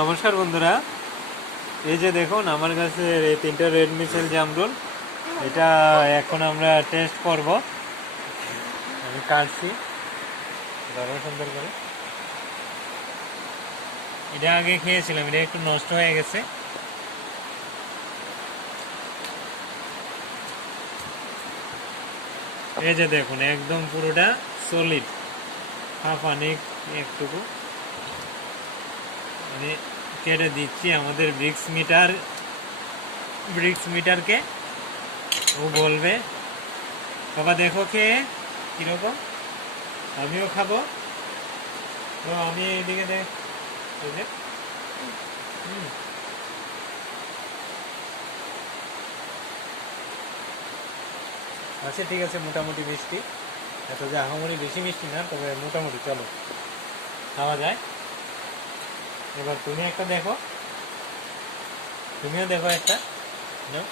নমস্কার বন্ধুরা, এই যে দেখুন আমার কাছে এই তিনটা রেড মিসেল জামরুল। এটা এখন আমরা টেস্ট করব। আমি কাটছি, ধরো সুন্দর করে। এটা আগে খেয়েছিলাম, এটা একটু নষ্ট হয়ে গেছে। এই যে দেখুন একদম পুরোটা সলিড, হাফানিক একটুকু আমি কেটে দিচ্ছি আমাদের ব্রিক্স মিটারকে। ও বলবে বাবা দেখো খেয়ে কিরকম, আমিও খাবো। তো আমি এইদিকে দেখ, এই যে আচ্ছা ঠিক আছে, মোটামুটি মিষ্টি, এত যে আহামরি বেশি মিষ্টি না, তবে মোটামুটি চলো, খাওয়া যায়। এবার তুমি একটা দেখো, তুমিও দেখো একটা, নাও।